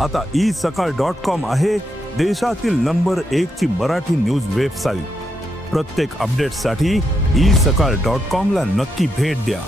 आता isakal.com आहे देशातील नंबर 1 ची मराठी न्यूज वेबसाईट। प्रत्येक अपडेटसाठी isakal.com ला नक्की भेट द्या।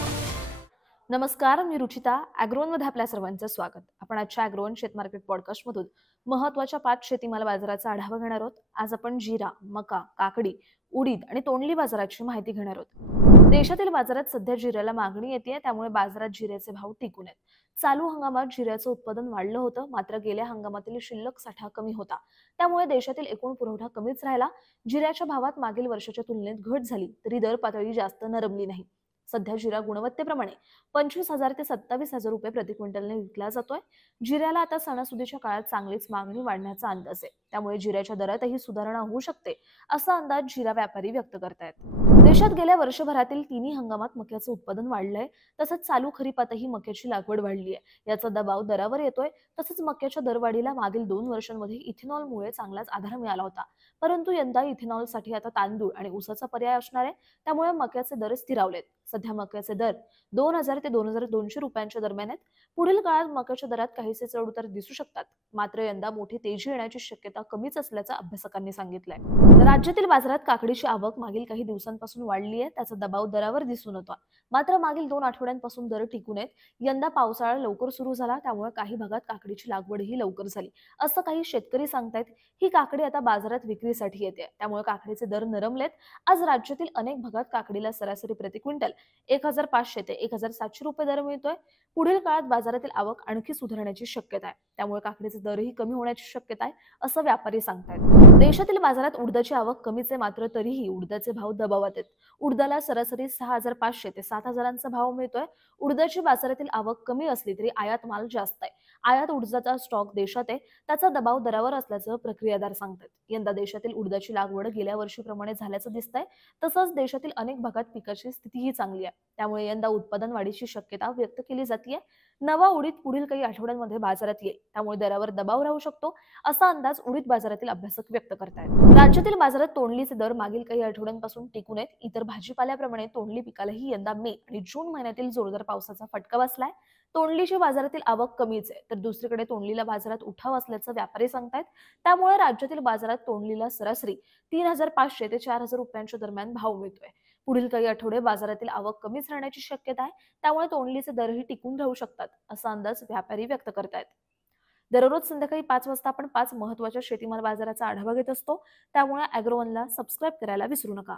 नमस्कार, मी रुचिता। ॲग्रोवनमध्ये आपल्या सर्वांचं स्वागत। आपण आजच्या ॲग्रोवन शेत मार्केट पॉडकास्ट मधून महत्त्वाच्या 5 शेतीमाल बाजाराचा आढावा घेणार आहोत। आज आपण जिरा, मका, काकडी, उडीद आणि तोंडली बाजाराची माहिती घेणार आहोत। देशातील बाजारात सध्या जिऱ्याला मागणी येते, त्यामुळे बाजारात जिऱ्याचे भाव टिकून आहेत। चालू हंगामात जिऱ्याचं उत्पादन वाढलं होतं, मात्र गेल्या हंगामातील शिल्लक साठा कमी होता, त्यामुळे देशातील एकूण पुरवठा कमीच राहिला। जिऱ्याच्या भावात मागील वर्षाच्या तुलनेत घट झाली, तरी दर पातळी जास्त नरमली नाही। सध्या जिरा गुणवत्तेप्रमाणे 25,000 ते 27,000 रुपये प्रति क्विंटलने विकला जातोय। जिऱ्याला आता सणासुदीच्या काळात चांगलीच मागणी वाढण्याचा अंदाज आहे, त्यामुळे जिऱ्याच्या दरातही सुधारणा होऊ शकते, असा अंदाज जिरा व्यापारी व्यक्त करतायत। देशात गेल्या वर्षभरातील तिन्ही हंगामात मक्याचं उत्पादन वाढलंय, तसंच चालू खरीपातही मक्याची लागवड वाढली आहे। याचा दबाव दरावर येतोय। तसंच मक्याच्या दरवाढीला मागील 2 वर्षांमध्ये इथेनॉलमुळे चांगलाच आधार मिळाला होता, परंतु यंदा इथेनॉलसाठी आता तांदूळ आणि ऊसाचा पर्याय असणार आहे, त्यामुळे मक्याचे दर स्थिरावलेत। सध्या मक्याचे दर 2,000 ते 2,200 रुपयांच्या दरम्यान आहेत। पुढील काळात मक्याच्या दरात काहीसे चढउतार दिसू शकतात, मात्र यंदा मोठी तेजी येण्याची शक्यता कमीच असल्याचं अभ्यासकांनी सांगितलंय। राज्यातील बाजारात काकडीची आवक मागील काही दिवसांपासून वाढली आहे, त्याचा दबाव दरावर दिसून होता, मात्र मागील 2 आठवड्यांपासून दर टिकून आहेत। यंदा पावसाळा लवकर सुरू झाला, त्यामुळे काही भागात काकडीची लागवडही लवकर झाली, असं काही शेतकरी सांगतायत। ही काकडी आता बाजारात विक्रीसाठी येते, त्यामुळे काकडीचे दर नरमलेत। आज राज्यातील अनेक भागात काकडीला सरासरी प्रति क्विंटल 1,500 ते 1,700 रुपये दर मिळतोय। पुढील काळात बाजारातील आवक आणखी सुधारण्याची शक्यता आहे, त्यामुळे काकडीचे दरही कमी होण्याची शक्यता आहे, असं व्यापारी सांगतायत। देशातील बाजारात उडदाची आवक कमीच आहे, मात्र तरीही उडदाचे भाव दबावात आहेत। उडदाला सरासरी 6,500 ते 7,000चा भाव मिळतोय। उडदाची बाजारातील आवक कमी असली तरी आयात माल जास्त आहे। आयात उडदाचा स्टॉक देशात आहे, त्याचा दबाव दरावर असल्याचं प्रक्रियादार सांगतात। यंदा देशातील उडदाची लागवड गेल्या वर्षीप्रमाणे झाल्याचं दिसतंय, तसंच देशातील अनेक भागात पिकाची स्थितीही चांगली आहे, त्यामुळे यंदा उत्पादन वाढीची शक्यता व्यक्त केली जाते। नवा उडीद पुढील काही आठवड्यांमध्ये बाजारात येईल, त्यामुळे दरावर दबाव राहू शकतो, असा अंदाज उडीद बाजारातील अभ्यासक व्यक्त करतायत। राज्यातील बाजारात तोंडलीचे दर मागील काही आठवड्यांपासून टिकून आहेत। इतर भाजीपाल्याप्रमाणे तोंडली पिकालाही यंदा मे आणि जून महिन्यातील जोरदार पावसाचा फटका बसलाय। तोंडलीची बाजारातील आवक कमीच आहे, तर दुसरीकडे तोंडलीला बाजारात उठाव असल्याचं व्यापारी सांगतायत, त्यामुळे राज्यातील बाजारात तोंडलीला सरासरी 3,500 ते 4,000 रुपयांच्या दरम्यान भाव मिळतोय। पुढील काही आठवडे बाजारातील आवक कमीच राहण्याची शक्यता आहे, त्यामुळे तोंडलीचे दरही टिकून राहू शकतात, असा अंदाज व्यापारी व्यक्त करतायत। दररोज संध्याकाळी 5 वाजता आपण 5 महत्त्वाच्या शेतीमाल बाजाराचा आढावा घेत असतो, त्यामुळे ॲग्रोवनला सबस्क्राईब करायला विसरू नका।